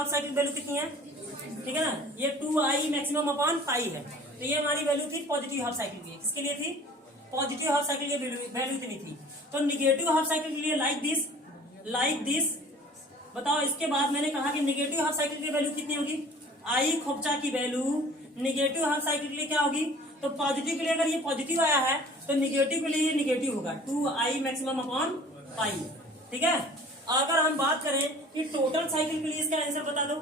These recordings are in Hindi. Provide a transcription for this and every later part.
हाफ साइकिल वैल्यू कितनी है, ठीक है ना, ये 2i मैक्सिमम अपॉन पाई है, तो ये हमारी वैल्यू थी पॉजिटिव हाफ साइकिल की। किसके लिए थी, पॉजिटिव हाफ साइकिल की वैल्यू इतनी थी। तो निगेटिव हाफ साइकिल के लिए लाइक दिस बताओ। इसके बाद मैंने कहा कि निगेटिव हाफ साइकिल की वैल्यू कितनी होगी, आई खोपचा की वैल्यू निगेटिव हाफ साइकिल के लिए क्या होगी, तो पॉजिटिव के लिए अगर ये पॉजिटिव आया है तो निगेटिव के लिए ये निगेटिव होगा, 2i मैक्सिमम अपॉन पाई, ठीक है। अगर हम बात करें कि टोटल साइकिल के लिए इसका आंसर बता दो,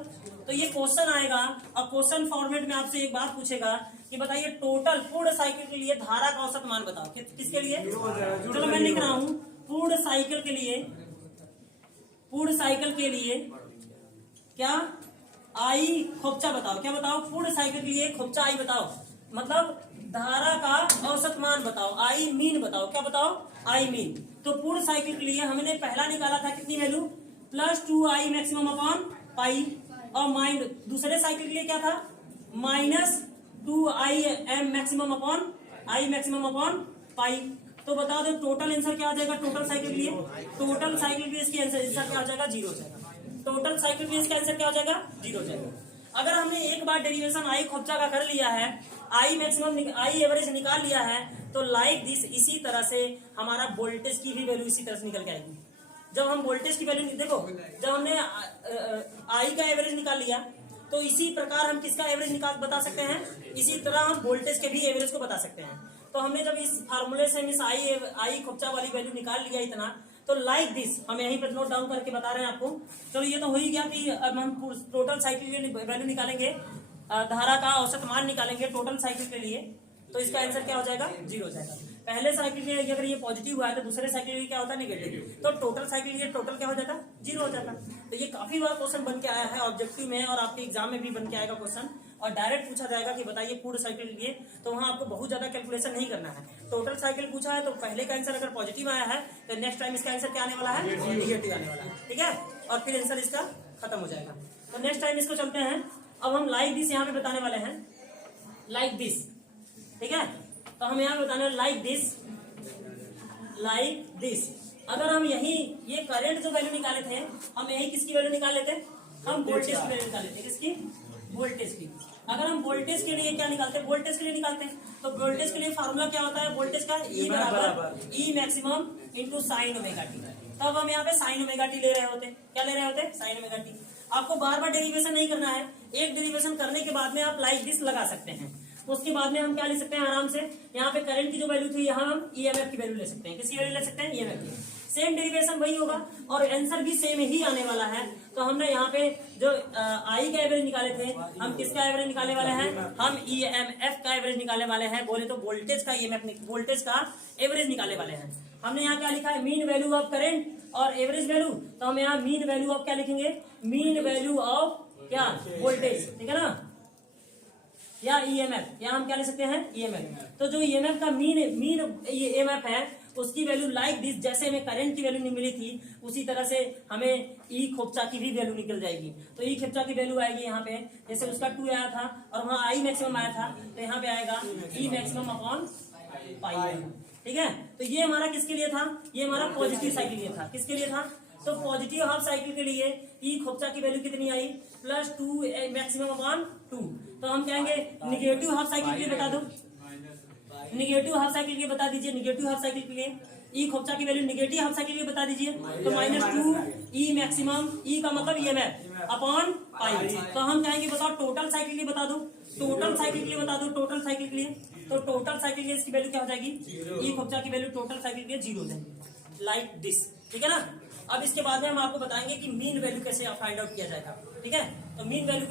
तो ये क्वेश्चन आएगा और क्वेश्चन फॉर्मेट में आपसे एक बात पूछेगा कि बताइए टोटल पूर्ण साइकिल के लिए धारा का औसत मान बताओ। किसके लिए, चलो मैं लिख रहा हूं, पूर्ण साइकिल के लिए क्या आई खोपचा बताओ, क्या बताओ, पूर्ण साइकिल के लिए खोपचा आई बताओ, मतलब धारा का औसत मान बताओ, आई मीन बताओ, क्या बताओ, आई मीन। तो पूर्ण साइकिल के लिए हमने पहला निकाला था कितनी value, plus 2i maximum upon pi, और दूसरे साइकिल के लिए क्या था, minus 2im maximum upon pi. तो बता दो टोटल आंसर क्या आ जाएगा, टोटल साइकिल के लिए, टोटल साइकिल के लिए इसकी आंसर क्या आ जाएगा, 0 हो जाएगा। टोटल साइकिल के लिए इसका आंसर क्या हो जाएगा, 0 हो जाएगा। अगर हमने एक बार डेरिवेशन आई खोपचा का कर लिया है, आई मैक्सिमम आई एवरेज निकाल लिया है, तो लाइक दिस इसी तरह से हमारा वोल्टेज की भी वैल्यू इसी तरह से निकल के आएगी। जब हम वोल्टेज की वैल्यू देखो, जब हमने आई का एवरेज निकाल लिया, तो इसी प्रकार हम किसका एवरेज निकाल बता सकते हैं, इसी तरह हम वोल्टेज के भी एवरेज को बता सकते हैं। तो हमने जब इस फार्मूले से इस आई खोपचा वाली वैल्यू निकाल लिया इतना, तो लाइक दिस हम यहीं पर नोट डाउन करके बता रहे हैं आपको। चलो ये तो हो ही गया कि अब हम टोटल साइकिल के लिए वैल्यू निकालेंगे, धारा का औसत मान निकालेंगे टोटल साइकिल के लिए, तो इसका आंसर क्या हो जाएगा, 0 हो जाएगा। पहले साइकिल के लिए अगर ये पॉजिटिव हुआ है तो दूसरे साइकिल के लिए क्या होता है, नेगेटिव, तो टोटल साइकिल के लिए टोटल क्या हो जाता है, 0 हो जाता। तो ये काफी बार क्वेश्चन बन के आया है ऑब्जेक्टिव में, और आपके एग्जाम में भी बन के आएगा क्वेश्चन, और डायरेक्ट पूछा जाएगा कि बताइए पूर्ण साइकिल के लिए, तो वहां आपको बहुत ज्यादा कैलकुलेशन नहीं करना है। टोटल साइकिल पूछा है तो पहले का आंसर अगर पॉजिटिव आया है तो नेक्स्ट टाइम इसका आंसर क्या आने वाला है, निगेटिव आने वाला है, ठीक है, और फिर आंसर इसका खत्म हो जाएगा। तो नेक्स्ट टाइम इसको चलते हैं। अब हम लाइक दिस यहाँ पे बताने वाले हैं, लाइक दिस, ठीक है। तो हम यहाँ बताने वाले लाइक दिस। अगर हम यही ये करंट जो वैल्यू निकाले थे, हम यही किसकी वैल्यू निकाल लेते, हम वोल्टेज की वैल्यू निकाल लेते, किसकी, वोल्टेज की। अगर हम वोल्टेज के लिए क्या निकालते हैं, वोल्टेज के लिए निकालते हैं, तो वोल्टेज के लिए फार्मूला क्या होता है वोल्टेज का, E बराबर E maximum into sine omega T. तब हम यहाँ पे साइन ओमेगा टी ले रहे होते, क्या ले रहे होते, साइन ओमेगा टी। आपको बार बार डेरिवेशन नहीं करना है, एक डेरिवेशन करने के बाद में आप लाइक दिस लगा सकते हैं। उसके बाद में हम क्या ले सकते हैं आराम से, यहाँ पे करंट की जो वैल्यू थी, यहाँ हम ईएमएफ की वैल्यू ले सकते हैं। किसकी वैल्यू ले सकते हैं, ईएमएफ की। सेम डेरिवेशन वही होगा और आंसर भी सेम ही आने वाला है। तो हमने यहाँ पे जो आई का एवरेज निकाले थे, हम किसका एवरेज निकालने वाले हैं, हम ईएमएफ का एवरेज निकालने वाले हैं, बोले तो वोल्टेज का ईएमएफ, वोल्टेज का एवरेज निकालने वाले हैं। हमने यहाँ क्या लिखा है, मीन वैल्यू ऑफ करंट और एवरेज वैल्यू, तो हम यहाँ मीन वैल्यू ऑफ क्या लिखेंगे, मीन वैल्यू ऑफ क्या, वोल्टेज, ठीक है ना, या ईएमएफ, या हम क्या ले सकते हैं, ईएमएफ। तो जो ईएमएफ का मीन ईएमएफ है उसकी वैल्यू लाइक दिस, जैसे हमें करंट की वैल्यू नहीं मिली थी उसी तरह से हमें ई खोपचा की भी वैल्यू निकल जाएगी। तो ई खोपचा की वैल्यू आएगी यहाँ पे, जैसे उसका 2 आया था और वहाँ आई मैक्सिमम आया था, तो यहाँ पे आएगा ई मैक्सिमम अपॉन पाई, ठीक है। तो ये हमारा किसके लिए था, ये हमारा पॉजिटिव साइकिल के लिए था। किसके लिए था, तो पॉजिटिव हाफ साइकिल के लिए ई खोपचा की वैल्यू कितनी आई, प्लस 2 मैक्सिमम अपॉन 2। तो हम कहेंगे निगेटिव हाफ साइकिल के लिए बता दो, निगेटिव हाफ साइकिल के लिए बता दीजिए, निगेटिव हाफ साइकिल के लिए ई खोपचा की वैल्यू निगेटिव हाफ साइकिल के लिए बता दीजिए, तो -2 ई मैक्सिमम, ई का मतलब ईएमएफ अपॉन पाई। तो हम कहेंगे बताओ टोटल साइकिल के लिए बता दो, टोटल साइकिल के लिए बता दो, टोटल साइकिल के लिए, तो टोटल साइकिल के लिए इसकी वैल्यू क्या हो जाएगी, ई खोपचा की वैल्यू टोटल साइकिल के लिए 0 हो जाएगी, लाइक दिस, ठीक है ना। अब इसके बाद में हम आपको बताएंगे कि मीन वैल्यू कैसे फाइंड आउट किया जाएगा, ठीक है। तो मीन वैल्यू के